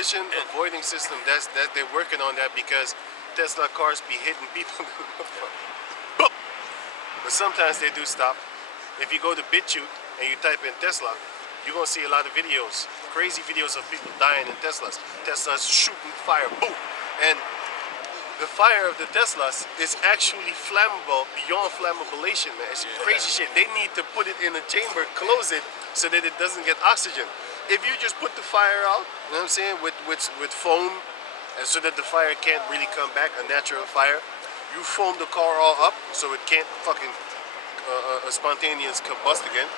collision avoiding system, that they're working on that because Tesla cars be hitting people. But sometimes they do stop. If you go to BitChute and you type in Tesla, you're gonna see a lot of videos, crazy videos of people dying in Teslas. Teslas shooting fire, boom. And the fire of the Teslas is actually flammable beyond flammabilization, man. It's crazy shit. They need to put it in a chamber, close it, so that it doesn't get oxygen. If you just put the fire out, you know what I'm saying, with foam, and so that the fire can't really come back, a natural fire, you foam the car all up so it can't fucking spontaneous combust again.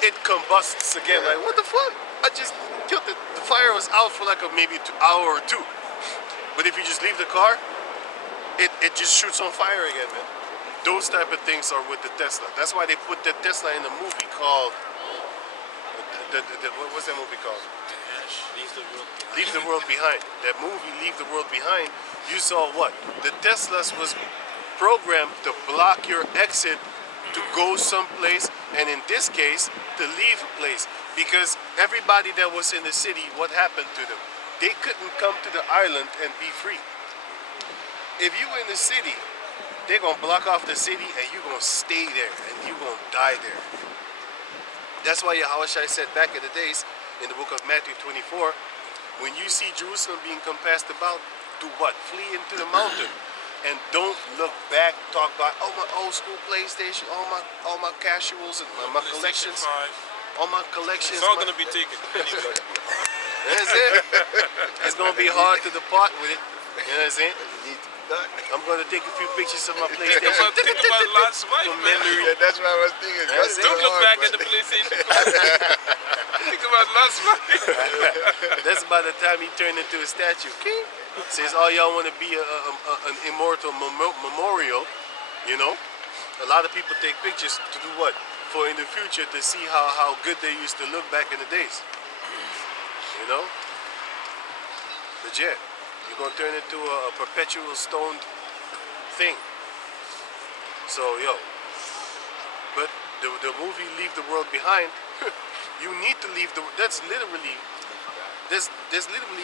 It combusts again. Like, what the fuck? I just killed it. The fire was out for like maybe an hour or two. But if you just leave the car, it just shoots on fire again, man. Those type of things are with the Tesla. That's why they put the Tesla in a movie called what's that movie called? Leave the World Behind. That movie, Leave the World Behind, you saw what? The Teslas was programmed to block your exit to go someplace, and in this case, to leave a place. Because everybody that was in the city, what happened to them? They couldn't come to the island and be free. If you in the city, they're gonna block off the city and you're gonna stay there and you're gonna die there. That's why Yahushua said back in the days, in the book of Matthew 24, when you see Jerusalem being compassed about, do what? Flee into the mountain. And don't look back, talk about, oh, my old school PlayStation, all my casuals and my collections. All my collections. It's all going to be taken anyway. That's it. It's going to be hard to depart with it. You know what I'm saying? I'm going to take a few pictures of my PlayStation. Think about last wife, for man. memory. Yeah, that's what I was thinking. Don't look back at the PlayStation. Think about last wife. That's about the time he turned into a statue. Says, all y'all want to be an immortal memorial, you know? A lot of people take pictures to do what? For in the future to see how good they used to look back in the days. You know? Legit. You're going to turn into a perpetual stoned thing. So, yo. But the movie Leave the World Behind, you need to leave that's literally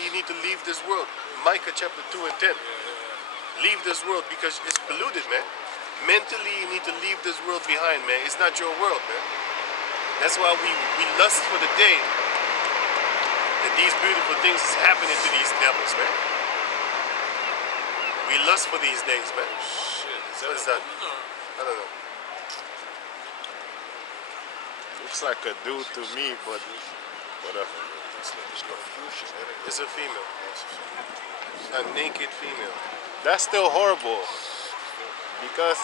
you need to leave this world. Micah chapter 2 and 10. Leave this world because it's polluted, man. Mentally, you need to leave this world behind, man. It's not your world, man. That's why we lust for the day that these beautiful things is happening to these devils, man. We lust for these days, man. Shit, What is that? I don't know. Looks like a dude to me, but whatever. It's a female. A naked female. That's still horrible. Because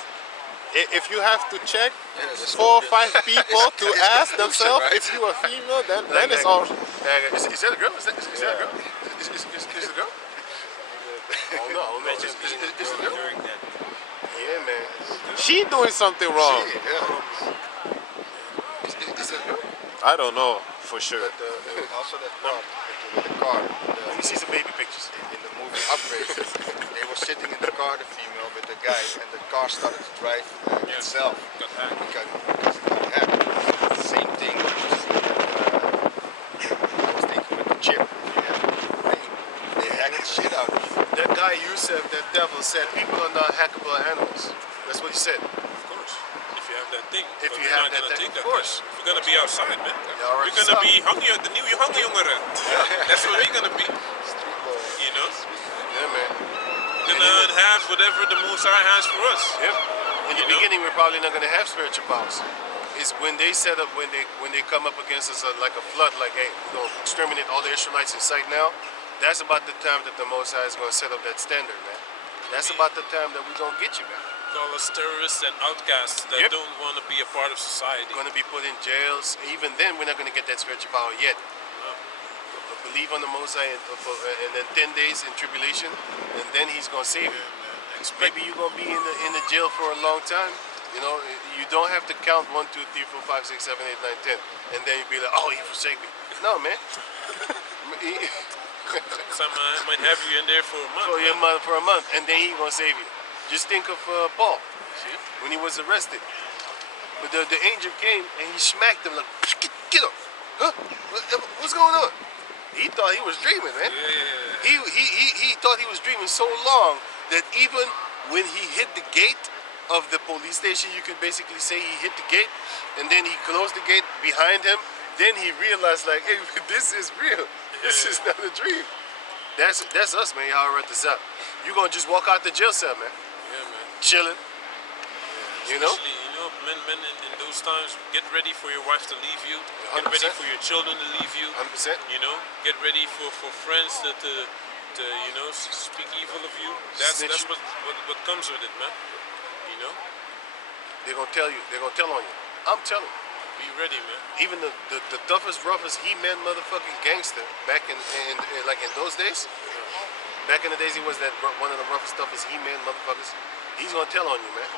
if you have to check 4 or 5 people to ask themselves if you are female, then it's all. Is that a girl? Is that a girl? Is it a girl? Oh no, Is it a girl? Yeah, man. She doing something wrong. Is it a girl? I don't know for sure. Also that part with the car. Let me see some baby pictures. In the movie Upgrade, they were sitting in the car, the female with the guy, and the car started to drive itself. Got hacked. Because it got hacked. Same thing you see. I was thinking with the chip. They hacked the shit out of you. That guy Yusef, that devil, said people are not hackable animals. That's what he said. Of course. If you have that thing. If but you we're have not that gonna thing, take of course. We're gonna be outside, man. We're gonna be hungry, the new hungry jongeren. That's what we're gonna be. You know? Yeah, man. We're gonna have whatever the Most High has for us. Yep. In the beginning, we're probably not gonna have spiritual powers. It's when they set up, when they come up against us like a flood, like, hey, we're gonna exterminate all the Israelites in sight now. That's about the time that the Most High is gonna set up that standard, man. That's about the time that we're gonna get you, man. Call us terrorists and outcasts that don't want to be a part of society. Going to be put in jails. Even then, we're not going to get that spiritual power yet. But believe on the Most High, and then 10 days in tribulation, and then He's going to save you. Maybe you're going to be in the jail for a long time. You know, you don't have to count 1, 2, 3, 4, 5, 6, 7, 8, 9, 10, and then you'll be like, oh, He forsake me. No, man. Some might have you in there for a month. For a month, and then He's going to save you. Just think of Paul, when he was arrested. But the angel came and he smacked him like, get up. Huh? What's going on? He thought he was dreaming, man. Yeah. he thought he was dreaming so long that even when he hit the gate of the police station, you could basically say he hit the gate, and then he closed the gate behind him. Then he realized, like, hey, this is real. This is not a dream. That's us, man. Y'all read this up. You gonna just walk out the jail cell, man. Yeah, man. Chilling. You know? Especially, men in those times, get ready for your wife to leave you. Get 100%. ready for your children to leave you. 100%. You know, get ready for friends to speak evil of you. That's what comes with it, man. You know, They're gonna tell you. They're gonna tell on you. I'm telling you. be ready, man. Even the toughest, roughest he-man motherfucking gangster back in like in those days. Back in the days, he was one of the roughest, toughest he-man motherfuckers. He's gonna tell on you, man.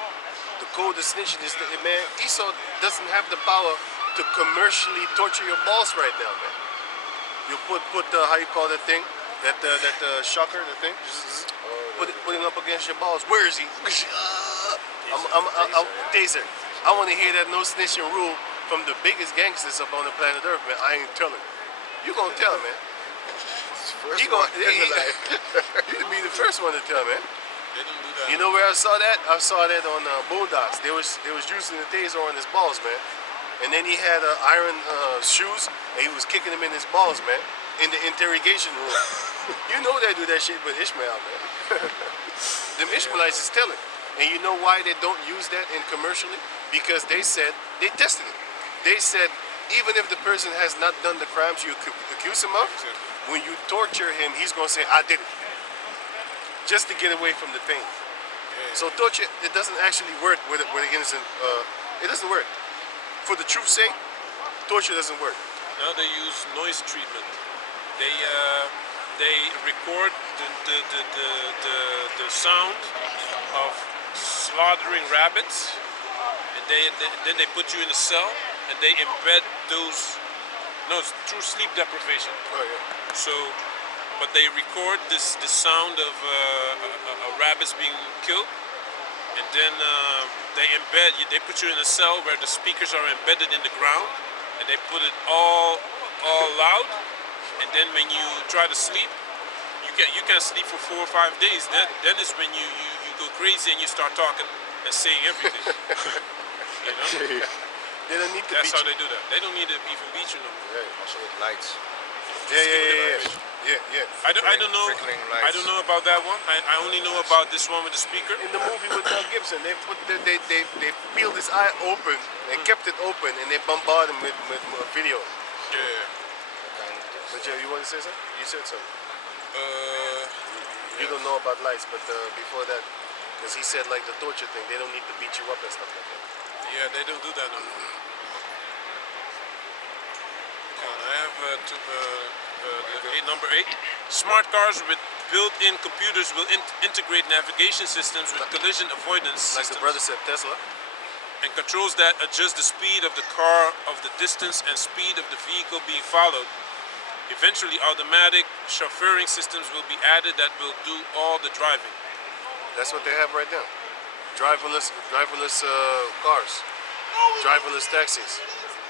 The code of snitching is that, man. Esau doesn't have the power to commercially torture your balls right now, man. You put how you call that thing, that shocker, the thing. Put him up against your balls. Where is he? I'm taser. I want to hear that no snitching rule from the biggest gangsters up on the planet Earth, man. I ain't telling. You gonna tell, man. First You one gonna in the life. you be the first one to tell, man. They don't do that. You know where I saw that? I saw that on Boondocks. They was using the taser on his balls, man. And then he had iron shoes, and he was kicking him in his balls, man, in the interrogation room. You know they do that shit with Ishmael, man. Them Ishmaelites is telling. And you know why they don't use that in commercially? Because they said, they tested it. They said, even if the person has not done the crimes you accuse him of, when you torture him, he's going to say, I did it. Just to get away from the pain. So torture, it doesn't actually work with an innocent, it doesn't work. For the truth's sake, torture doesn't work. Now they use noise treatment. They record the sound of slaughtering rabbits, and then they put you in a cell, and they embed those. No, it's through sleep deprivation. Oh yeah. So, but they record the sound of rabbits being killed, and then they put you in a cell where the speakers are embedded in the ground, and they put it all loud, and then when you try to sleep, you can't sleep for 4 or 5 days. Then is when you go crazy and you start talking and saying everything. You know? They don't need to That's beat how you. they do that. They don't need to even beat you no more. Also with lights. Yeah. I don't know. Flickering lights. I don't know about that one. I only know about this one with the speaker. In the movie with Mel Gibson, they peeled his eye open and kept it open, and they bombarded him with video. Yeah. But yeah, you want to say something? You said something. You Yeah. don't know about lights, but before that, because he said like the torture thing, they don't need to beat you up and stuff like that. Yeah, they don't do that no more. I have number 8. Smart cars with built-in computers will integrate navigation systems with collision avoidance Like the systems brother said, Tesla. and controls that adjust the speed of the car of the distance and speed of the vehicle being followed. Eventually, automatic chauffeuring systems will be added that will do all the driving. That's what they have right now. Driverless cars, driverless taxis,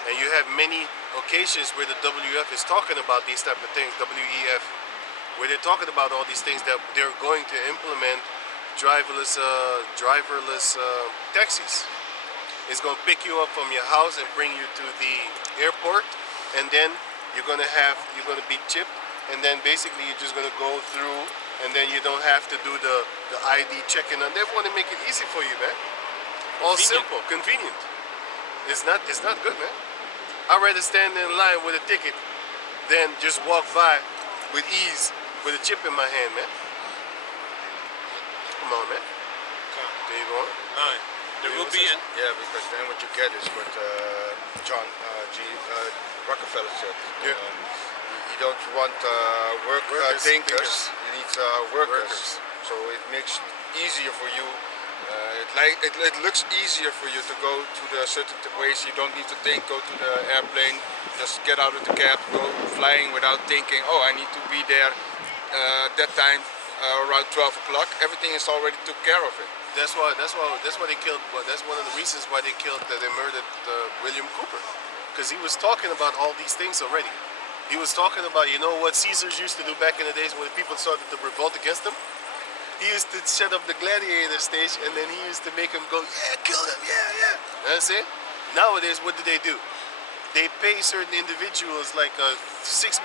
and you have many occasions where the WF is talking about these type of things. WEF, where they're talking about all these things that they're going to implement driverless taxis. It's going to pick you up from your house and bring you to the airport, and then you're going to be chipped, and then basically you're just going to go through, and then you don't have to do the ID checking. And they want to make it easy for you, man. All simple, convenient. It's not good, man. I'd rather stand in line with a ticket than just walk by with ease with a chip in my hand, man. Come on, man. There you go. 9. There will be an Yeah, because then what you get is what John G. Rockefeller said. Yeah. You don't want Workers, thinkers, thinkers. you need workers. So it makes easier for you. It looks easier for you to go to the certain ways. You don't need to think, go to the airplane, just get out of the cab, go flying without thinking, oh, I need to be there that time around 12 o'clock. Everything is already took care of it. That's why they killed. That's one of the reasons why they murdered William Cooper, because he was talking about all these things already. He was talking about, you know what Caesars used to do back in the days when people started to revolt against him? He used to set up the gladiator stage and then he used to make them go, yeah, kill them, yeah, yeah. You know what I'm saying? Nowadays, what do? They pay certain individuals like $6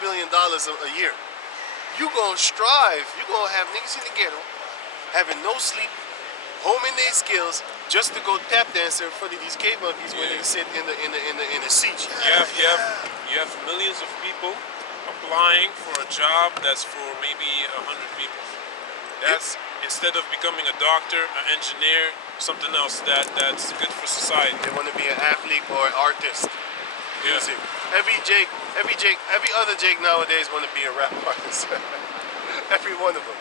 million a year. You gonna strive, you gonna have niggas in the ghetto, having no sleep, homing their skills, just to go tap dancer in front of these cave monkeys when they sit in the siege. You have millions of people applying for a job that's for maybe 100 people. That's instead of becoming a doctor, an engineer, something else that's good for society. They want to be an athlete or an artist. Music. Every other Jake nowadays want to be a rap artist. Every one of them.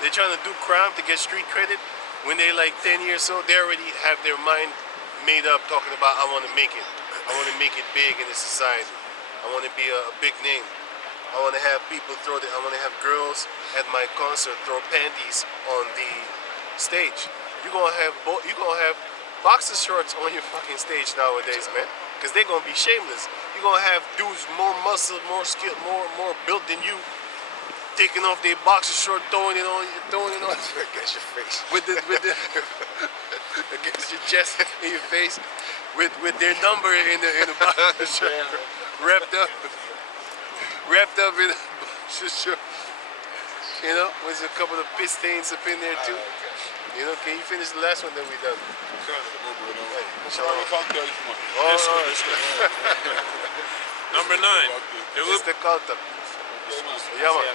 They're trying to do crime to get street credit. When they're like 10 years old, they already have their mind made up talking about, I want to make it. I want to make it big in the society. I want to be a big name. I want to have people I want to have girls at my concert throw panties on the stage. You're gonna have boxer shorts on your fucking stage nowadays, man. Because they're gonna be shameless. You're gonna have dudes more muscle, more skill, more built than you, taking off their boxer short, throwing it on Against your face. with the against your chest in your face, with their number in the boxer shirt, wrapped up in a boxer short. You know, with a couple of piss stains up in there too. You know, can you finish the last one, then we're done. Number 9. It's the counter. Yeah, man.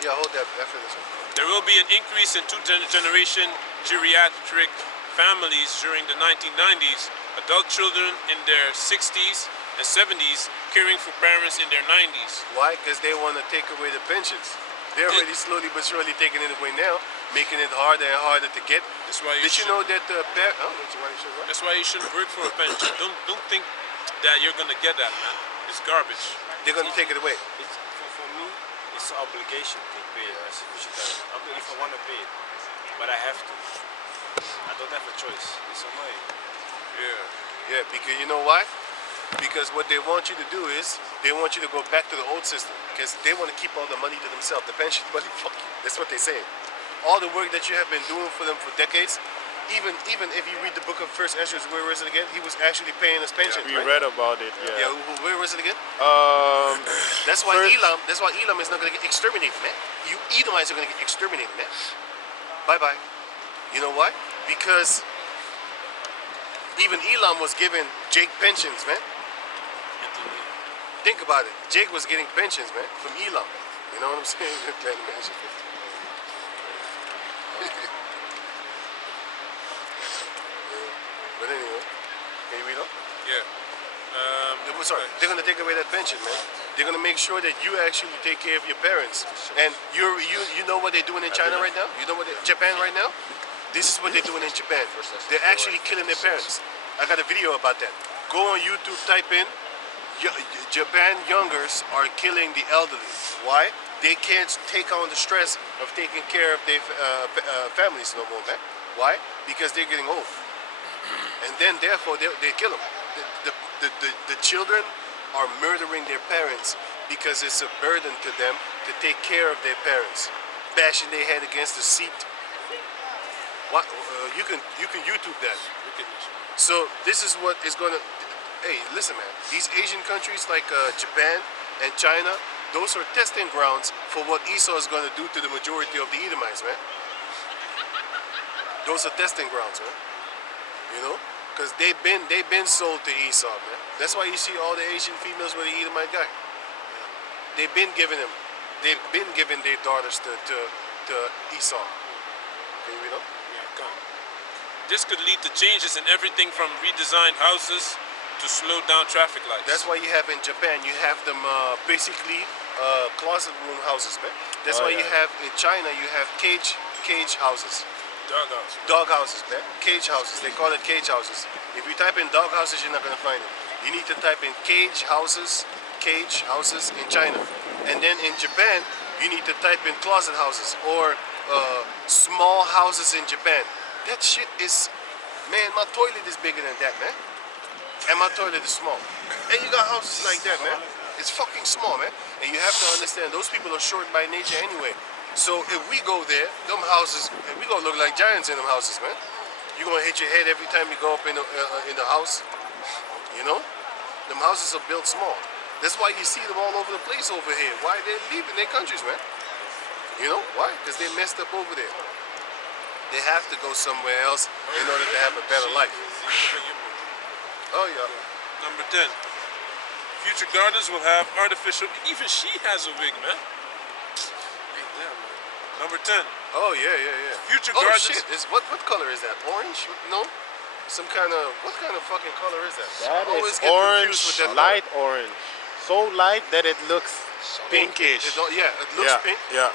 Yeah, hold that after this one. There will be an increase in two-generation geriatric families during the 1990s, adult children in their 60s and 70s caring for parents in their 90s. Why? Because they want to take away the pensions. They're already slowly but surely taking it away now, making it harder and harder to get. That's why Did you know that the That's why you shouldn't work for a pension. Don't think that you're gonna get that, man. It's garbage. they're going to take it away? For me, it's an obligation to pay it. If I want to pay it, but I have to. I don't have a choice. It's on my. Yeah, because you know why? Because what they want you to do is they want you to go back to the old system because they want to keep all the money to themselves. The pension money, fuck you. That's what they say. All the work that you have been doing for them for decades, even if you read the book of First Ezra, where was it again? He was actually paying his pension. We read about it. Yeah. Where was it again? That's why first- Elam. That's why Elam is not going to get exterminated, man. You Edomites are going to get exterminated, man. Bye bye. You know why? Because even Elam was giving Jake pensions, man. Think about it. Jake was getting pensions, man, from Elam. You know what I'm saying? But anyway, can you read on? Yeah. Sorry, they're gonna take away that pension, man. They're gonna make sure that you actually take care of your parents. And you know what they're doing in China right now? You know what Japan right now? This is what they're doing in Japan. They're actually killing their parents. I got a video about that. Go on YouTube, type in Japan youngers are killing the elderly. Why? They can't take on the stress of taking care of their families no more, man. Why? Because they're getting old. And then therefore they kill them. The children are murdering their parents because it's a burden to them to take care of their parents. Bashing their head against the seat. What you can YouTube that. So this is what is gonna. Hey, listen, man. These Asian countries like Japan and China, those are testing grounds for what Esau is gonna do to the majority of the Edomites, man. Those are testing grounds, man. You know, because they've been sold to Esau, man. That's why you see all the Asian females with the Edomite guy. They've been giving their daughters to Esau. Can you read up? This could lead to changes in everything from redesigned houses to slow down traffic lights. That's why you have in Japan, you have them basically closet room houses, man. That's why you have in China, you have cage houses. Dog houses, man. Cage houses. They call it cage houses. If you type in dog houses, you're not gonna find it. You need to type in cage houses in China. And then in Japan, you need to type in closet houses or small houses in Japan. That shit is, man, my toilet is bigger than that, man. and my toilet is small. And you got houses like that, man. It's fucking small, man. And you have to understand, those people are short by nature anyway. So if we go there, them houses, we gonna look like giants in them houses, man. You gonna hit your head every time you go up in the house. You know, them houses are built small. That's why you see them all over the place over here. Why they're leaving their countries, man? You know why? Because they messed up over there. They have to go somewhere else in order to have a better life. Oh yeah. Number 10. Future gardens will have artificial. Even she has a wig, man. Number 10. Oh yeah. Future Oh gardens. shit! What color is that? Orange? No. Some kind of what kind of fucking color is that? That I always is get orange, confused with that light orange. So light that it looks pink. pinkish. Yeah, it looks yeah, pink. Yeah.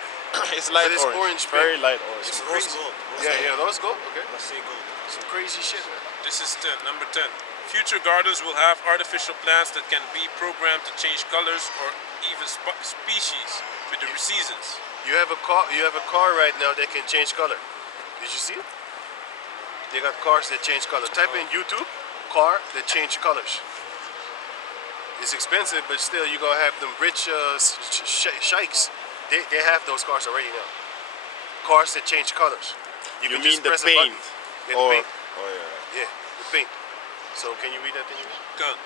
It's light But it's orange. orange Very pink. light orange. It's Rose crazy. gold. Yeah, those go. Okay. Let's say gold. Some crazy shit, man. This is 10. Number 10. Future gardens will have artificial plants that can be programmed to change colors or even species with the seasons. You have a car. You have a car right now that can change color. Did you see it? They got cars that change color. Type in YouTube, car that change colors. It's expensive, but still, you're gonna have them rich sheiks. They have those cars already now. Cars that change colors. You can mean just the press a paint? button. Yeah, the Or, paint. oh yeah. Yeah, the paint. So can you read that thing again? Done.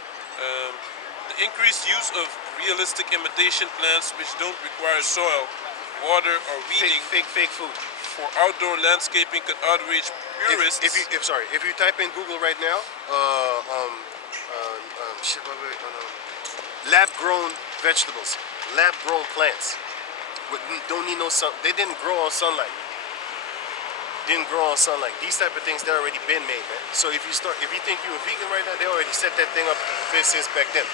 The increased use of realistic imitation plants which don't require soil, water, or weeding Fake food. for outdoor landscaping could outrage purists. If you type in Google right now, lab grown vegetables, lab grown plants, don't need no sun. They didn't grow on sunlight. Didn't grow on sunlight. These type of things, they're already been made, man. So if you think you're a vegan right now, they already set that thing up since back then.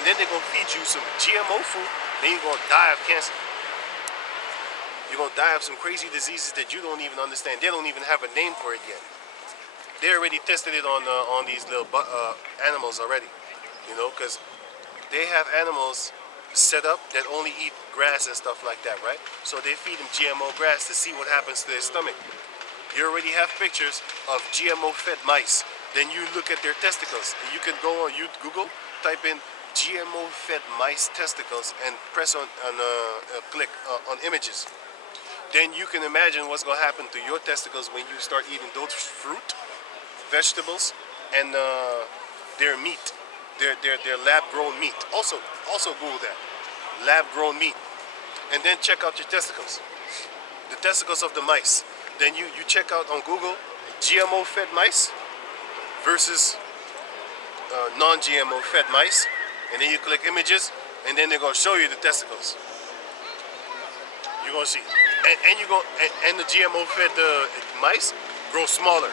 And then they're gonna feed you some GMO food, then you're gonna die of cancer. You're gonna die of some crazy diseases that you don't even understand. They don't even have a name for it yet. They already tested it on these little animals already, you know, because they have animals set up that only eat grass and stuff like that, right? So they feed them GMO grass to see what happens to their stomach. You already have pictures of GMO-fed mice. Then you look at their testicles. You can go on Google, type in GMO-fed mice testicles, and press on click on images. Then you can imagine what's going to happen to your testicles when you start eating those fruit, vegetables, and their meat, their lab-grown meat. Also Google that, lab-grown meat, and then check out your testicles, the testicles of the mice. Then you check out on Google GMO-fed mice versus non-GMO-fed mice, and then you click images, and then they're going to show you the testicles. You're going to see. And the GMO-fed mice grow smaller.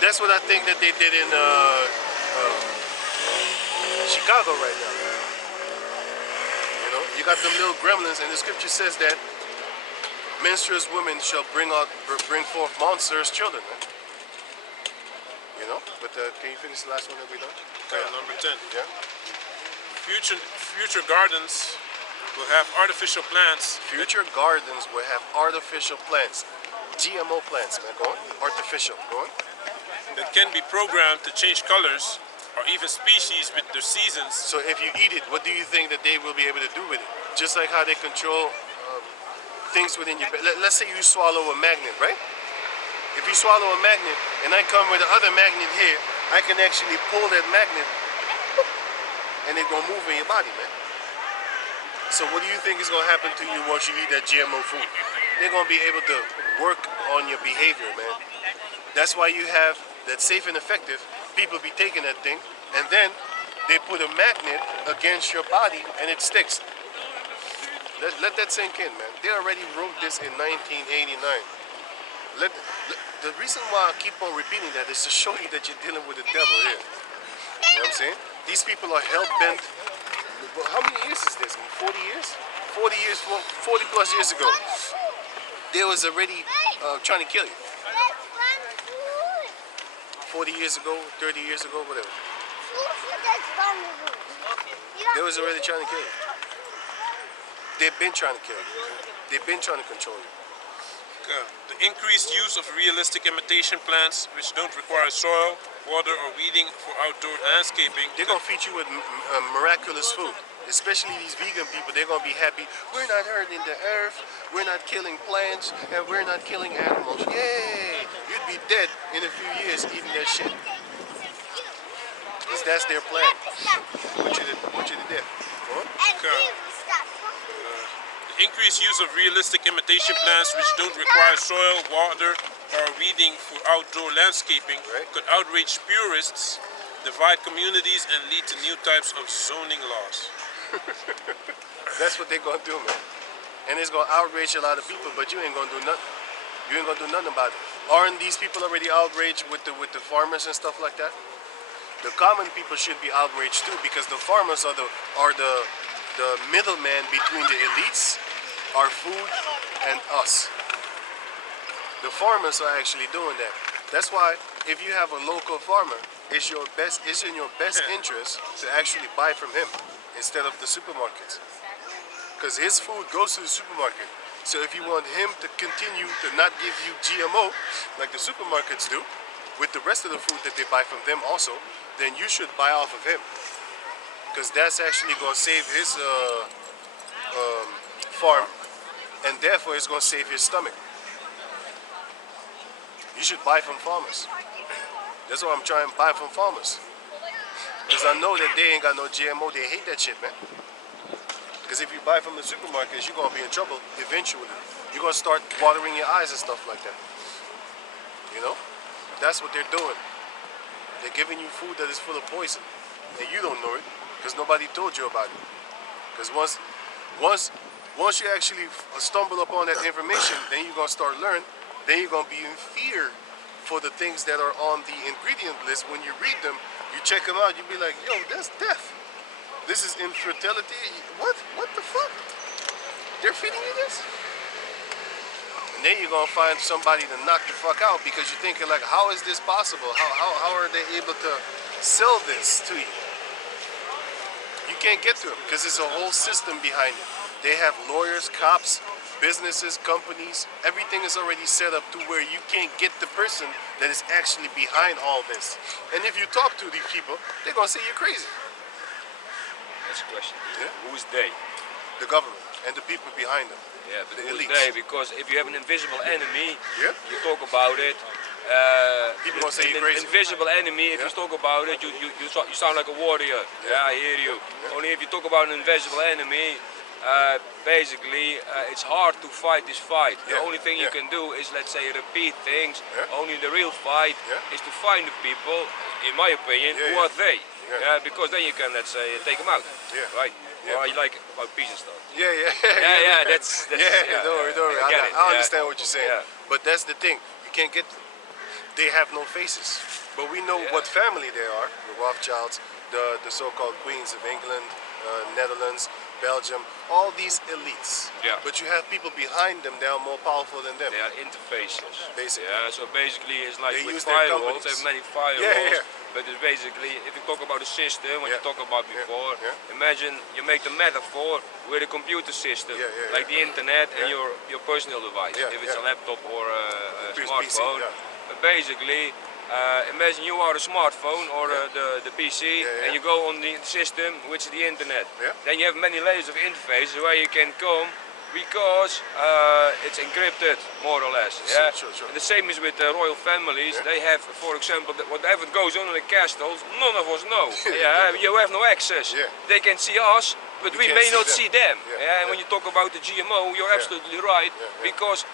That's what I think that they did in Chicago right now. You know, you got them little gremlins, and the scripture says that menstruous women shall bring forth monsters children. Man. You know, but can you finish the last one that we done? Okay, number 10. Yeah. Future gardens will have artificial plants. Future gardens will have artificial plants, GMO plants. Man, go on. Artificial. Go on. That can be programmed to change colors or even species with their seasons. So if you eat it, what do you think that they will be able to do with it? Just like how they control things within your body. Let's say you swallow a magnet, right? If you swallow a magnet and I come with the other magnet here, I can actually pull that magnet and it's gonna move in your body, man. So what do you think is gonna happen to you once you eat that GMO food? They're gonna be able to work on your behavior, man. That's why you have that safe and effective. People be taking that thing and then they put a magnet against your body and it sticks. Let that sink in, man. They already wrote this in 1989. The reason why I keep on repeating that is to show you that you're dealing with the devil here. You know what I'm saying? These people are hell-bent. How many years is this? 40 years? 40 years, 40 plus years ago. They was already trying to kill you. 40 years ago, 30 years ago, whatever. They was already trying to kill you. They've been trying to kill you. They've been trying to control you. The increased use of realistic imitation plants which don't require soil, water or weeding for outdoor landscaping. They're gonna feed you with miraculous food. Especially these vegan people, they're gonna be happy. We're not hurting the earth, we're not killing plants, and we're not killing animals. Yay! You'd be dead in a few years eating that shit. Because that's their plan. Put you to death. Huh? The increased use of realistic imitation plants which don't require soil, water or weeding for outdoor landscaping could outrage purists, divide communities and lead to new types of zoning laws. That's what they're gonna do, man. And it's gonna outrage a lot of people, but you ain't gonna do nothing. You ain't gonna do nothing about it. Aren't these people already outraged with the farmers and stuff like that? The common people should be outraged too, because the farmers are the middleman between the elites, our food, and us. The farmers are actually doing that. That's why if you have a local farmer, it's in your best interest to actually buy from him instead of the supermarkets. Because his food goes to the supermarket. So if you want him to continue to not give you GMO, like the supermarkets do, with the rest of the food that they buy from them also, then you should buy off of him. Because that's actually going to save his farm, and therefore it's going to save his stomach. You should buy from farmers. That's why I'm trying to buy from farmers. Because I know that they ain't got no GMO. They hate that shit, man. Because if you buy from the supermarkets, you're going to be in trouble eventually. You're going to start watering your eyes and stuff like that. You know? That's what they're doing. They're giving you food that is full of poison. And you don't know it because nobody told you about it. Because once you actually stumble upon that information, then you're going to start learning. Then you're going to be in fear for the things that are on the ingredient list. When you read them, you check them out, you'll be like, yo, that's death. This is infertility. What? What the fuck? They're feeding you this? And then you're gonna find somebody to knock the fuck out because you're thinking like, how is this possible? How are they able to sell this to you? You can't get to them because there's a whole system behind it. They have lawyers, cops, businesses, companies. Everything is already set up to where you can't get the person that is actually behind all this. And if you talk to these people, they're gonna say you're crazy. That's the question. Yeah. Who's they? The government and the people behind them. Yeah, but The who's elites. they? Because if you have an invisible enemy, Yeah. you talk about it. People gonna say you're crazy. Invisible enemy. If you talk about it, you sound like a warrior. Yeah, I hear you. Only if you talk about an invisible enemy, basically it's hard to fight this fight. The only thing you can do is, let's say, repeat things. Only the real fight is to find the people, in my opinion, who are they. Because then you can, let's say, take them out. Right? Or you like about peace and stuff. Yeah. That's Don't worry. I understand what you're saying. Yeah. But that's the thing. You can't get them. They have no faces. But we know what family they are. The Rothschilds, the so-called queens of England, Netherlands, Belgium, all these elites. Yeah. But you have people behind them that are more powerful than them. They are interfaces. Basically. Yeah, so basically it's like They with use their firewalls, they companies. have many firewalls. Yeah. But it's basically, if you talk about the system, what you talked about before, Yeah. imagine you make the metaphor with a computer system, like the internet and your personal device, if it's a laptop or a PC, smartphone. But basically, imagine you are a smartphone or the PC and you go on the system, which is the internet. Then you have many layers of interfaces where you can come because it's encrypted, more or less. Yeah? Sure. And the same is with the royal families. They have, for example, whatever goes on in the castles, none of us know. You have no access. They can see us, but we may not see them. And when you talk about the GMO, you're absolutely right. Because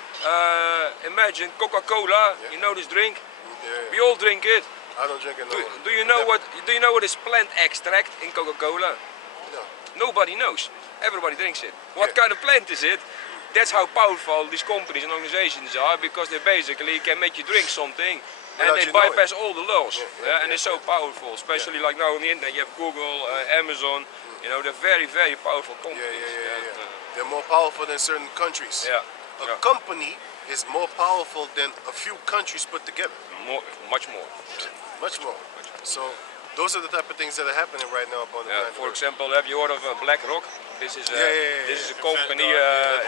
imagine Coca-Cola, you know this drink? We all drink it. I don't drink it. Do you know what is plant extract in Coca-Cola? No. Nobody knows. Everybody drinks it. What kind of plant is it? That's how powerful these companies and organizations are, because they basically can make you drink something and they bypass all the laws. And they're so powerful, especially like now on the internet. You have Google, Amazon. You know, they're very, very powerful companies. They're more powerful than certain countries. A company is more powerful than a few countries put together. Much more. Much more. So those are the type of things that are happening right now upon the planet. For example, have you heard of BlackRock? This is a company.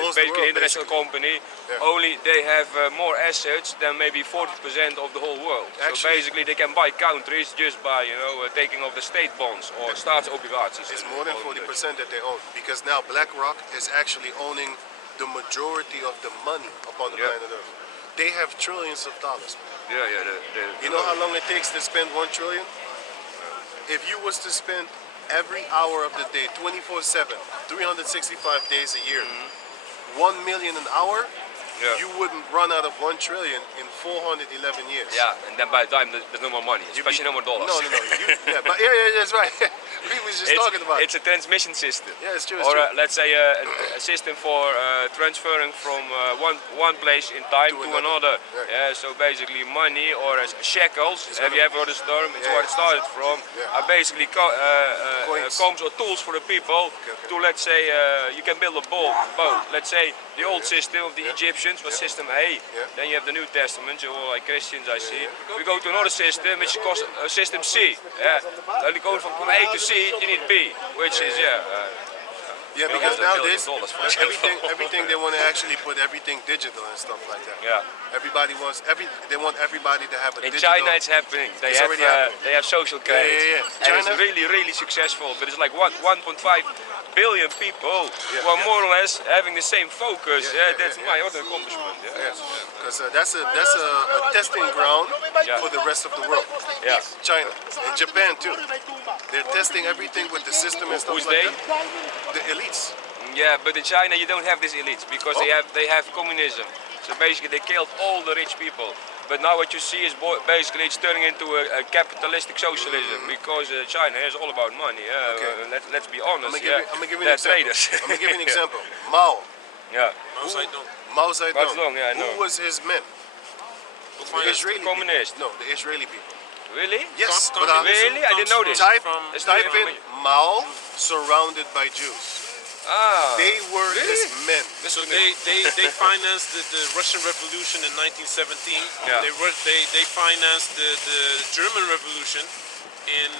owns the basically world, international company. Yeah. Only they have more assets than maybe 40% of the whole world. So Actually- basically they can buy countries just by taking off the state bonds or staatsobligaties. It's more than 40% that they own, because now BlackRock is actually owning the majority of the money upon the Yeah. planet Earth. They have trillions of dollars. Yeah, yeah. You know how long it takes to spend 1 trillion? If you was to spend every hour of the day, 24/7, 365 days a year, 1 million an hour, Yeah. you wouldn't run out of 1 trillion in 411 years. Yeah, and then by the time there's no more money, You'd especially no more dollars. No. Yeah, but yeah, that's right. We was just talking about It's a transmission system. Yeah, it's true. It's Or true. let's say a system for transferring from one place in time To to another. another. Right. Yeah, so basically money or shekels, have you ever heard this term? It's Yeah, where it yeah. started from. Yeah. Are basically Coins. combs or tools for the people okay. to, let's say, you can build a boat. Let's say the old system of the Egyptians was system A. Then you have the New Testament, you're all like Christians, I see. We go to another system, which is called system C. Yeah, then going from A to C, you need B, which is Yeah, because nowadays $1 billion for everything they want to actually put everything digital and stuff like that. Yeah. Everybody wants they want everybody to have a In digital. China it's happening. They It's have already happening. they have social credits. yeah. And China? it's really successful. But it's like 1.5 billion people who are more or less having the same focus. That's my other accomplishment. Because that's a testing ground Yeah. for the rest of the world. Yeah. China and Japan too. They're testing everything with the system and stuff Who's like they? that. The elites. Yeah, but in China you don't have these elites because they have communism. So basically they killed all the rich people. But now what you see is basically it's turning into a capitalistic socialism because China is all about money. Let's be honest. I'm gonna give you an They're example. traders. I'm gonna give you an example. Mao. Yeah. Mao Zedong. Mao Zedong. Mao Zedong, yeah, I know. Who was his men? The Israeli communist. people. No, the Israeli people. Really? Yes, Com- but Really? I didn't know this. type It's type not in Mao surrounded by Jews. Ah. They were his men. So they financed the Russian Revolution in 1917. Yeah. They financed the German Revolution in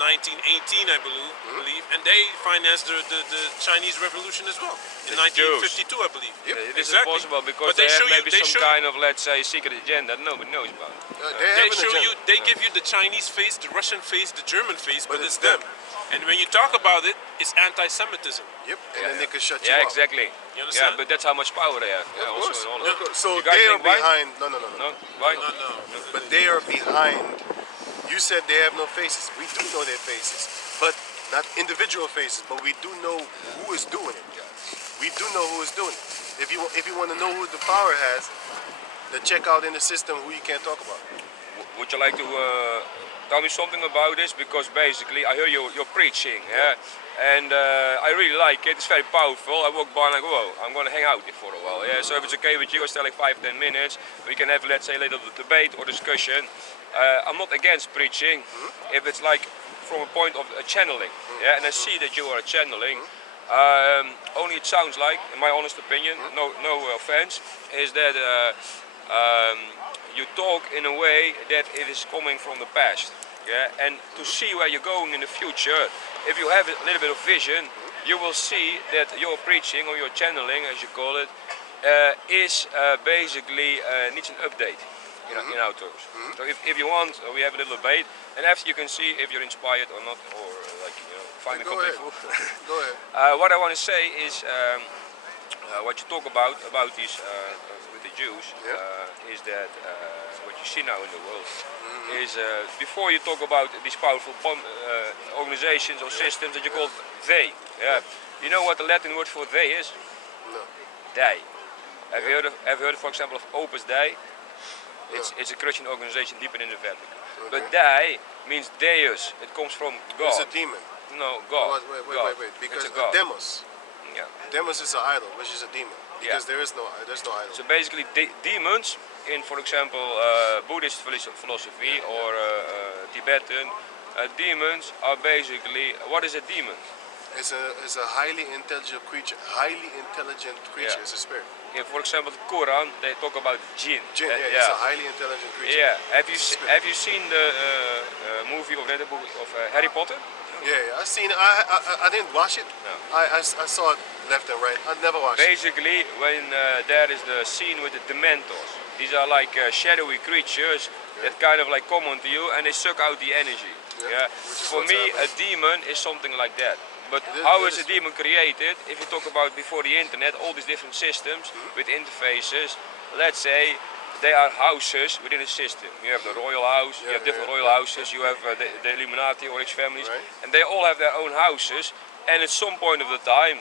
1918, I believe, and they financed the Chinese Revolution as well in The 1952, I believe. Yep. This Exactly. is possible because But they they show have you- maybe they some show you- kind of, let's say, secret agenda that nobody knows about. They They have an show agenda. you, they give you the Chinese face, the Russian face, the German face, but it's them. them. And when you talk about it, it's anti-Semitism. Yep, and then they could shut you Yeah, up. exactly. You Yeah, understand? but that's how much power they have. Yeah, Of also course. in all Of of course. it. So You guys they are think why? behind. No. No? Why? No. But they are behind. You said they have no faces. We do know their faces, but not individual faces. But we do know who is doing it. We do know who is doing it. If you want to know who the power has, then check out in the system who you can't talk about. Would you like to tell me something about this? Because basically, I hear you're preaching, and I really like it. It's very powerful. I walk by and I go, whoa, I'm going to hang out here for a while. Yeah. So if it's okay with you, I stay like 5-10 minutes. We can have, let's say, a little debate or discussion. I'm not against preaching if it's like from a point of channeling. Yeah, and I see that you are channeling. Only it sounds like, in my honest opinion, no offense, is that you talk in a way that it is coming from the past. Yeah, and to see where you're going in the future, if you have a little bit of vision, you will see that your preaching or your channeling, as you call it, is basically needs an update in our terms. So if you want, we have a little debate, and after you can see if you're inspired or not, or find a Go ahead. complete. Go ahead. What I want to say is what you talk about these with the Jews is that what you see now in the world is before you talk about these powerful organizations or systems that you call they. Yeah. You know what the Latin word for they is? No. Dei. Have you heard, for example, of Opus Dei? It's a Christian organization deep in the Vatican. But Dei means Deus. It comes from God. It's a demon. No, God. God. Wait. Because It's a God. demos. Yeah. Demos is an idol, which is a demon. Because there's no idol. So basically, demons in, for example, Buddhist philosophy or Tibetan, demons are basically, what is a demon? It's a highly intelligent creature. Yeah. It's a spirit. In, for example, the Quran, they talk about jinn. Jinn, it's a highly intelligent creature. Yeah. Have you seen the movie or read the book of Harry Potter? Yeah, I seen it. I didn't watch it. No. I saw it left and right. I never watched it. Basically, when there is the scene with the Dementors, these are like shadowy creatures that kind of like come onto you and they suck out the energy. Yeah, Yeah. which is For what's me, a happening. demon is something like that. But That- how that is a is- demon created? If you talk about before the internet, all these different systems with interfaces, let's say they are houses within a system. You have the royal house, you have different royal houses, you have the Illuminati or rich families, Right. and they all have their own houses. And at some point of the time,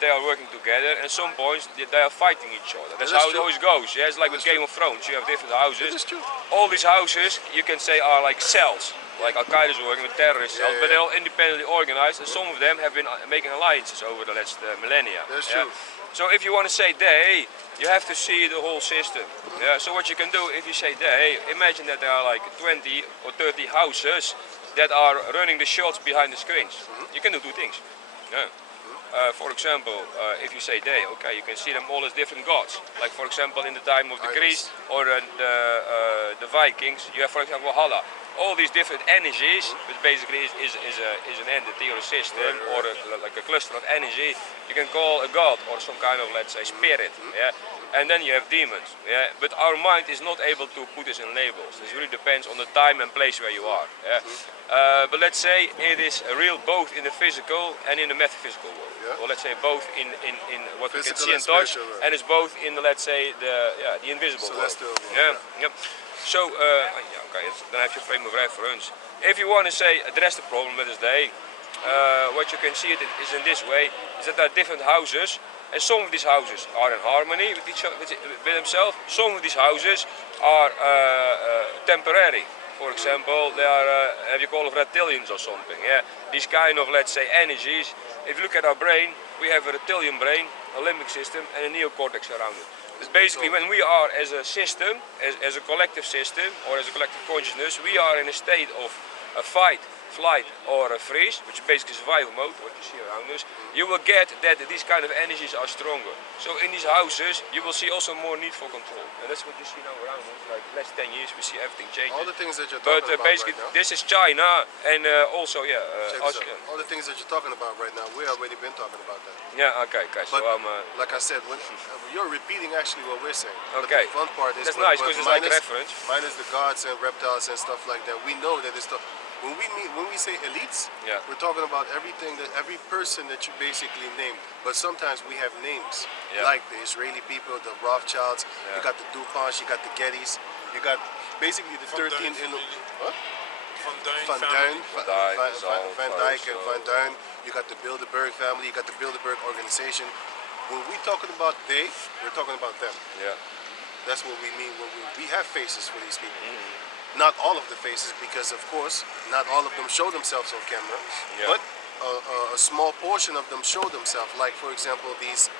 they are working together, and at some points they are fighting each other. That's That is how it true. always goes. Yeah, it's like with That's Game of Thrones. You have different houses. That is true. All these houses, you can say, are like cells. Like Al Qaeda is working with terrorist cells, but they're all independently organized, and some of them have been making alliances over the last millennia. That's yeah? true. So if you want to say they, you have to see the whole system. Yeah. So what you can do if you say they, imagine that there are like 20 or 30 houses that are running the shots behind the screens. You can do two things. Yeah. For example, if you say they, okay, you can see them all as different gods. Like for example, in the time of the Greeks or the Vikings, you have for example Valhalla. All these different energies, which basically is an entity or a system or like a cluster of energy, you can call a god or some kind of, let's say, spirit. Yeah. And then you have demons. Yeah. But our mind is not able to put this in labels. This really depends on the time and place where you are. Yeah. But let's say it is real both in the physical and in the metaphysical world. Yeah. Or let's say both in what we can Physical see and and touch, spiritual world. and it's both in the, let's say, the invisible Celestial world. world, Yeah. Yep. So okay, then I have your frame of reference. If you want to say address the problem with this day, what you can see it is in this way: is that there are different houses, and some of these houses are in harmony with each other, with themselves. Some of these houses are temporary. For example, they are, have you call it reptilians or something? Yeah, these kind of, let's say, energies. If you look at our brain, we have a reptilian brain, a limbic system, and a neocortex around it. It's basically when we are as a system, as a collective system, or as a collective consciousness, we are in a state of a fight, flight, or a freeze, which is basically survival mode, what you see around us. You will get that these kind of energies are stronger. So in these houses, you will see also more need for control. And that's what you see now around us. Like last 10 years, we see everything changing. All the things that you're But talking about basically, right now. this is China, and also, yeah, Check this out. All the things that you're talking about right now, we already been talking about that. yeah, okay, so But I'm, like I said, you're repeating actually what we're saying. But Okay. the fun part is That's nice, 'cause it's like minus- reference. minus the gods and reptiles and stuff like that. We know that it's the when we say elites, Yeah. we're talking about everything that every person that you basically named. But sometimes we have names Yeah. like the Israeli people, the Rothschilds. You Yeah. got the DuPonts, you got the Gettys, you got basically the Van 13 Duyn in family. what? Van Duyn Van family. Duyn, Van Dyke, Van Dyke and Van Duyn. You got the Bilderberg family, you got the Bilderberg organization. When we talking about they, we're talking about them. yeah. That's what we mean when we have faces for these people. Mm-hmm. Not all of the faces, because of course, not all of them show themselves on camera. Yeah. But a small portion of them show themselves. Like for example, these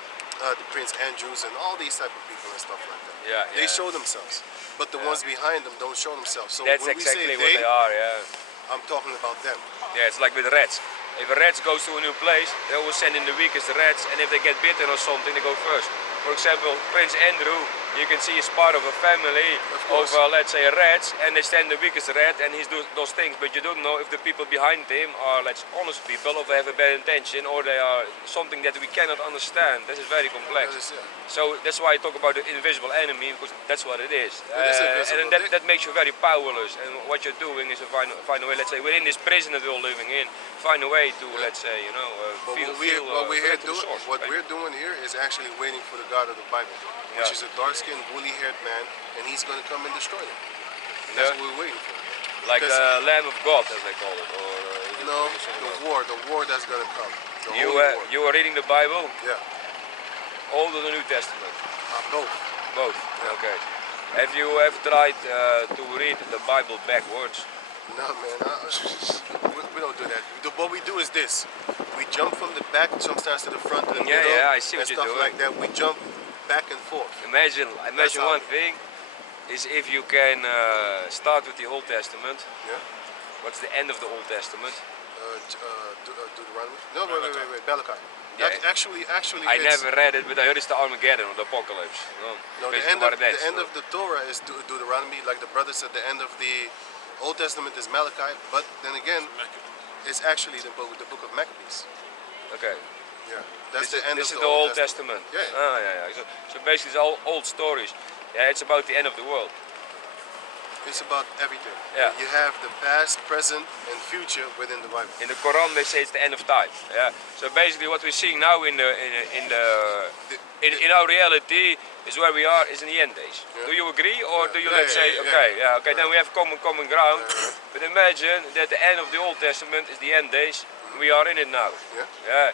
the Prince Andrews and all these type of people and stuff like that. Yeah, They yeah. show themselves, but the ones behind them don't show themselves. So That's when exactly we say what they are, yeah. I'm talking about them. Yeah, it's like with rats. If a rat goes to a new place, they always send in the weakest rats, and if they get bitten or something, they go first. For example, Prince Andrew, you can see he's part of a family of, course. let's say, rats, and they send the weakest rat, and he's doing those things. But you don't know if the people behind him are, let's say, honest people, or they have a bad intention, or they are something that we cannot understand. This is very complex. That is, yeah. So that's why I talk about the invisible enemy, because that's what it is. It is invisible. And that makes you very powerless. And what you're doing is to find a way, let's say, within this prison that we're all living in, find a way to, let's say, But feel, what we're here connect to the doing, source, what right? we're doing here is actually waiting for the God of the Bible, which Yeah. is a dark-skinned, woolly-haired man, and he's going to come and destroy them. And that's Yeah. what we're waiting for. Like Because- the Lamb of God, as they call it, or You know, the war that's going to come. The you holy war. you are reading the Bible, Yeah, Old or the New Testament, both. both. Okay. Have you ever tried to read the Bible backwards? No, man, we don't do that. What we do is this: we jump from the back sometimes to the front to the Yeah, middle, yeah, I see and what you're stuff doing. like that. We jump back and forth. Imagine how- one thing is if you can start with the Old Testament. Yeah. What's the end of the Old Testament? Deuteronomy? No, wait. Malachi. Yeah. Actually, I it's, never read it, but I heard it's the Armageddon or the Apocalypse. No, the basically end what of it is. the end of the Torah is Deuteronomy. Like the brother said, the end of the Old Testament is Malachi. But then again, it's actually the book of Maccabees. Okay. Yeah. That's the end This of is the the Old Testament. Yeah. Ah, yeah. So basically, it's all old stories. Yeah, it's about the end of the world. It's about everything. Yeah. You have the past, present, and future within the Bible. In the Quran, they say it's the end of time. Yeah. So basically, what we're seeing now in our reality is where we are is in the end days. Yeah. Do you agree, or do you Yeah, let's yeah, say, yeah, okay, okay, yeah. then we have common ground. But imagine that the end of the Old Testament is the end days. We are in it now. Yeah. Yeah.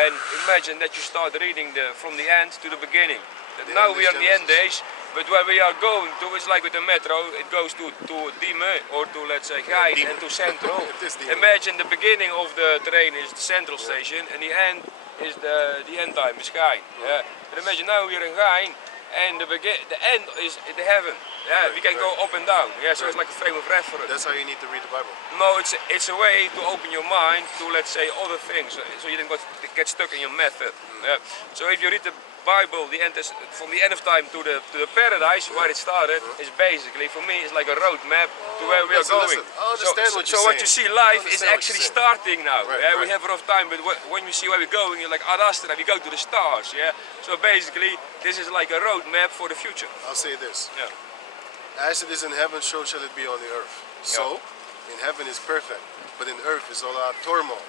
And imagine that you start reading from the end to the beginning. That The now end we is are in the end Genesis. days. But where we are going to, it's like with the metro, it goes to Diemen or to, let's say, Gein Diemen. and to Central. It is Diemen. Imagine the beginning of the train is the Central station and the end is the end time is Gein. Yeah. But imagine now we're in Gein and the end is the heaven. Yeah, we can go up and down. Yeah, so it's like a frame of reference. That's how you need to read the Bible. No, it's a way to open your mind to, let's say, other things, so you don't get stuck in your method. Yeah. So if you read the Bible, the end is, from the end of time to the paradise where it started, is basically, for me, it's like a road map to where we are going. Listen, I understand what you're so what you saying. see live I is understand what actually you're saying. starting now. Right, Yeah, we right. have a rough time, but when we see where we're going, you're like Ad Astra, we go to the stars. Yeah. So basically, this is like a road map for the future. I'll say this. Yeah. As it is in heaven, so shall it be on the earth. So, in heaven is perfect, but in earth is all our turmoil.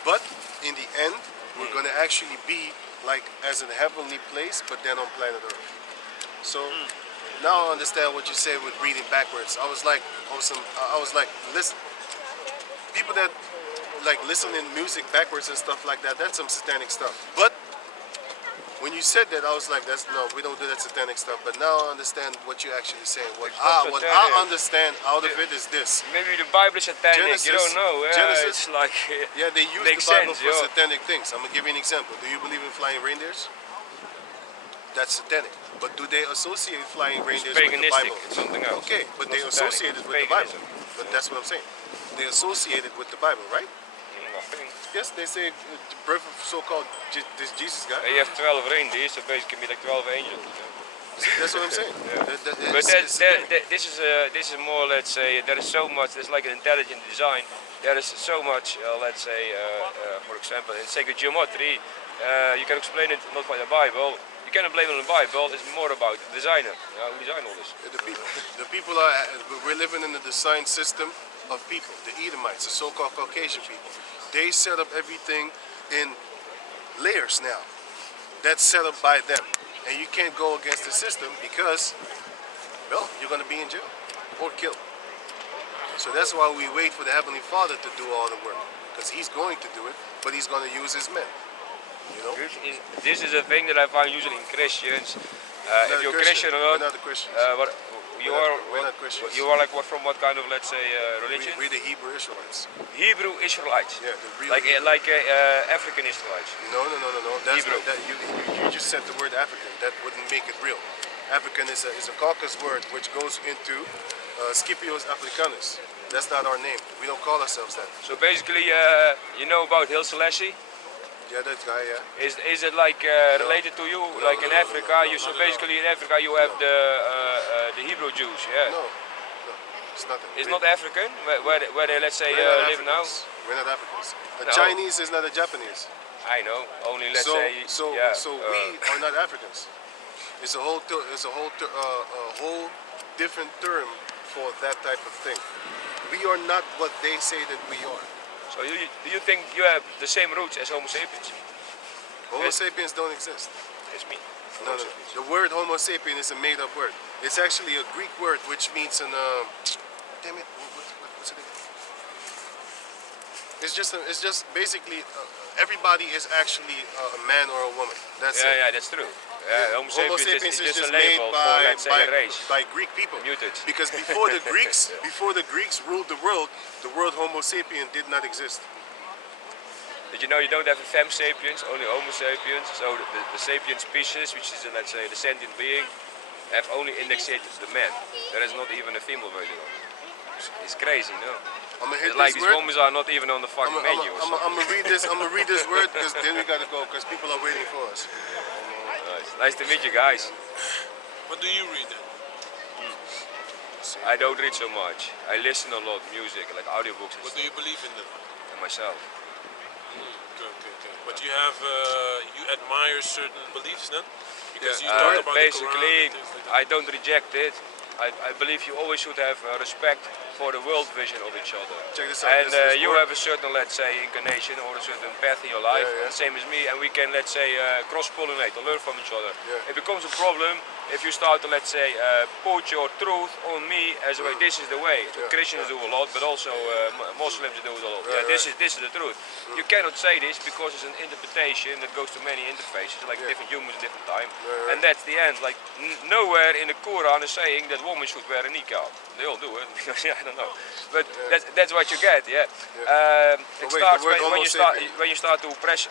But in the end, we're going to actually be like as in a heavenly place, but then on planet earth. So now I understand what you say with reading backwards. I was like, listen, people that like listen in music backwards and stuff like that, that's some satanic stuff. But when you said that, I was like, no, we don't do that satanic stuff. But now I understand what you're actually saying. What not I satanic. understand out of it is this. Maybe the Bible is satanic, you don't Genesis- know. Yeah, Genesis- it's like Yeah, they use makes the Bible sense, for yo. satanic things. I'm gonna give you an example. Do you believe in flying reindeers? That's satanic. But do they associate flying reindeers with the paganistic. Bible? It's something else. Okay, but It's they not satanic, associate it it's with the Bible. paganism. But that's what I'm saying. They associate it with the Bible, right? Nothing. Yes, they say the birth of so-called this Jesus guy. You have 12 reindeers, so basically like 12 angels. That's what I'm saying. But this is more, let's say, there is so much, there's like an intelligent design, there is so much, let's say, for example, in sacred geometry, you can explain it not by the Bible, you cannot blame it on the Bible, it's more about the designer, who designed all this. The people are, we're living in the design system of people, the Edomites, the so-called Caucasian people. They set up everything in layers now. That's set up by them. And you can't go against the system because, well, you're going to be in jail or killed. So that's why we wait for the Heavenly Father to do all the work. Because He's going to do it, but He's going to use His men. You know? This is a thing that I find usually in Christians. If you're Christian or We're not, not the Christians. we're not Christians. You are like what, from what kind of, let's say, religion? We're the Hebrew Israelites. Hebrew Israelites. Yeah, the real like Hebrew. African Israelites. No. That's Hebrew. not, that, you just said the word African. That wouldn't make it real. African is a Caucasus word which goes into Scipios Africanus. That's not our name. We don't call ourselves that. So basically, you know about Haile Selassie? Yeah, that guy, yeah. Is it like related to you? Like in Africa, so basically in Africa you have the Hebrew Jews, yeah? No, it's nothing. It's not African, where they, let's say, We're not live now? Africans. We're not Africans. A No. Chinese is not a Japanese. I know, only let's So, say, so, yeah, so we are not Africans. It's a whole different term for that type of thing. We are not what they say that we are. So do you think you have the same roots as Homo sapiens? Homo sapiens don't exist. It's me. No. The word Homo sapien is a made-up word. It's actually a Greek word which means an damn it, what's it again? It's just basically everybody is actually a man or a woman. That's it. Yeah, that's true. Yeah, Homo sapiens is just a made label for, let's say, a race. by Greek people. Muted. Because before the Greeks ruled the word Homo sapien did not exist. Did you know you don't have a fem sapiens, only Homo sapiens? So the sapien species, which is, let's say, the sentient being, have only indexated the man. There is not even a female version of it. It's crazy, no? I'm gonna hit It's like this these word. women are not even on the fucking menu. I'm gonna read this. I'm gonna read this word because then we gotta go because people are waiting for us. Nice to meet you guys. What do you read then? I don't read so much. I listen a lot, music, like audiobooks and What stuff, do you believe in then? and myself. Good. Okay. But you have you admire certain beliefs then? Because you Uh, talk about basically, the Quran and things like that. I don't reject it. I believe you always should have respect for the world vision of each other. Check this out. And This you word- have a certain, let's say, inclination or a certain path in your life, Yeah, yeah. the same as me, and we can, let's say, cross-pollinate or learn from each other. Yeah. It becomes a problem if you start to, let's say, put your truth on me as a way. This is the way. Yeah, Christians do a lot, but also Muslims do it a lot. Right, This is the truth. You cannot say this because it's an interpretation that goes to many interfaces, like different humans at different time, and that's the end. Like nowhere in the Quran is saying that women should wear a niqab. They all do it because I don't know, but that's what you get. Yeah. It wait, starts the word when homo sapien. when you start to press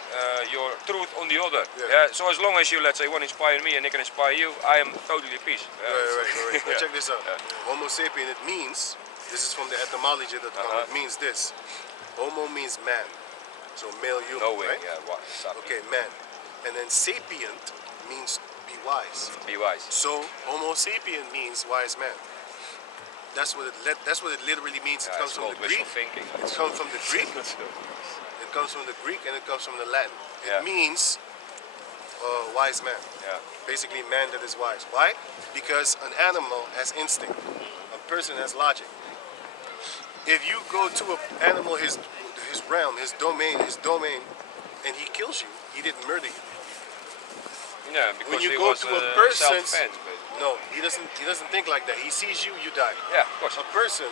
your truth on the other. Yeah. Yeah. So as long as you, let's say, want to inspire me and I can inspire you, I am totally at peace. Right. Now Yeah. check this out. Homo sapien, it means, this is from the etymology that it means this. Homo means man. So male human, Knowing, right? yeah, what? Okay, man. And then sapient means be wise. Be wise. So Homo sapien means wise man. That's what it literally means. It Yeah, comes it's from called the Greek. wishful thinking. It comes from the Greek. It comes from the Greek and it comes from the Latin. It Yeah. means wise man. Yeah. Basically, man that is wise. Why? Because an animal has instinct. A person has logic. If you go to an animal, his realm, his domain, and he kills you, he didn't murder you. Yeah, because When you he go was to a person's, self-defense, but no, he doesn't think like that. He sees you, you die. yeah, of course. A person,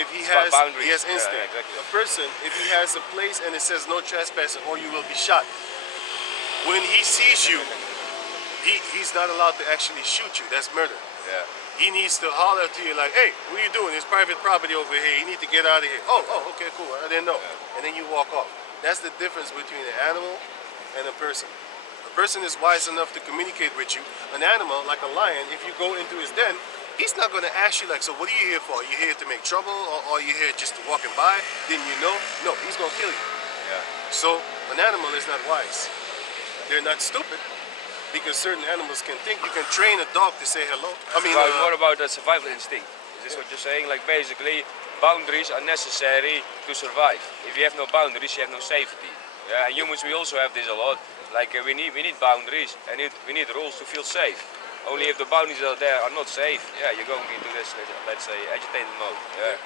if he It's about has, boundaries. he has Yeah, instinct. yeah, exactly. A person, if he has a place and it says no trespassing or you will be shot, when he sees you, he's not allowed to actually shoot you. That's murder. Yeah. He needs to holler to you like, hey, what are you doing? It's private property over here. You need to get out of here. Oh, okay, cool. I didn't know. And then you walk off. That's the difference between an animal and a person. A person is wise enough to communicate with you. An animal, like a lion, if you go into his den, he's not going to ask you like, so what are you here for? Are you here to make trouble or are you here just to walking by? Didn't you know? No, he's going to kill you. Yeah. So an animal is not wise. They're not stupid because certain animals can think. You can train a dog to say hello. I mean, More about the survival instinct. Is this what you're saying? Like basically, boundaries are necessary to survive. If you have no boundaries, you have no safety. Yeah, and humans, we also have this a lot. Like we need boundaries and we need rules to feel safe. Only if the boundaries are there are not safe, yeah, you're going into this, let's say, agitated mode. Yeah.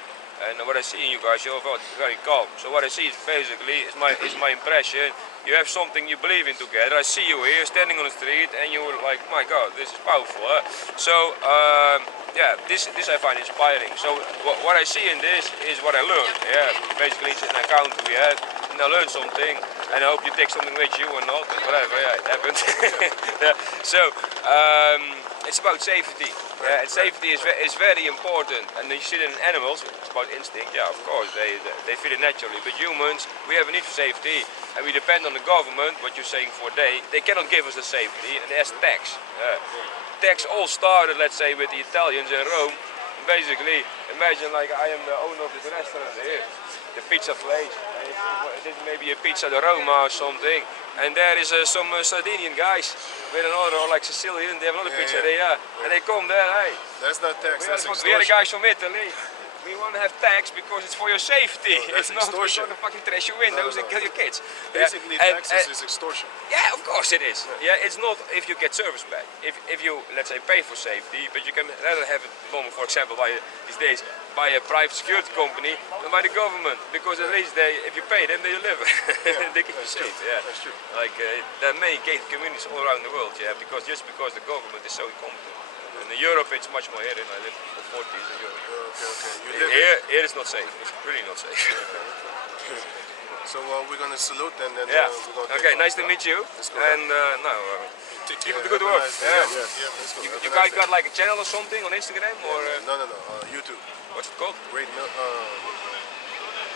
And what I see in you guys, you're very calm. So what I see is basically is my impression. You have something you believe in together. I see you here standing on the street, and you're like, my God, this is powerful. Huh? So yeah, this I find inspiring. So what I see in this is what I learned. Yeah, basically it's an account we had, and I learned something. And I hope you take something with you or not, but whatever. Yeah, it happened. Yeah. So it's about safety. Yeah, and safety is very important. And you see it in animals. It's about instinct. Yeah, of course, they feel it naturally. But humans, we have a need for safety, and we depend on the government. What you're saying for they cannot give us the safety, and there's tax. Tax all started, let's say, with the Italians in Rome. Basically, imagine like I am the owner of this restaurant here, the pizza place. This may be a pizza de Roma or something, and there is some Sardinian guys with another, or like Sicilian. They have another pizzeria, and they come there. Hey, that's not tax. That's we are the extortion. guys from Italy. We want to have tax because it's for your safety. No, that's it's not extortion. to fucking trash your windows and kill your kids. Basically, Yeah, taxes is extortion. yeah, of course it is. Yeah, it's not if you get service back. If you, let's say, pay for safety, but you can rather have it done, for example, by these days, by a private security company than by the government, because at least if you pay them, they deliver. They keep you safe. Yeah, That's true. like there are many gated communities all around the world. Yeah, because the government is so incompetent. And in Europe, it's much more here. I live in the 40s in Europe. Okay. You live Here it's not safe. It's really not safe. So we're gonna salute and then Yeah. we're gonna Okay, take nice to meet you. Let's go. And keep up the good work. Nice day. Yeah. Let's go. You Have a guys nice got like a channel or something on Instagram or day. No. YouTube. what's it called? Great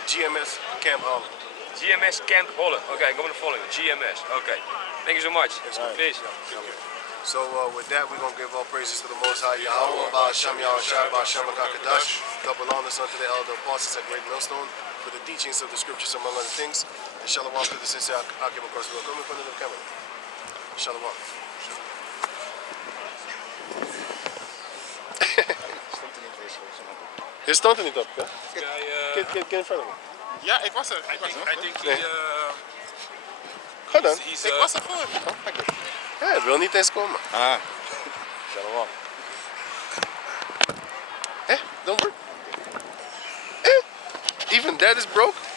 GMS Camp Holland. GMS Camp Holland. Okay, I'm going to follow you. GMS. Okay. Thank you so much. Peace. So with that, we're going to give all praises to the Most High Yahweh, Ba'Hashem Yahushua, Ba'Hashem HaKadosh, double honors unto the elder apostles at Great Millstone for the teachings of the scriptures, among other things. And shalom to the sincere Akim, of course, we'll come in front of the camera. Shalom. Je stond er niet op, hè? Get in front of me. Ja, ik was er. I think he Ga dan. He's, Ik was ervoor. Ja, hij wil niet eens komen. Ah. Shalom. Don't work. Even that is broke.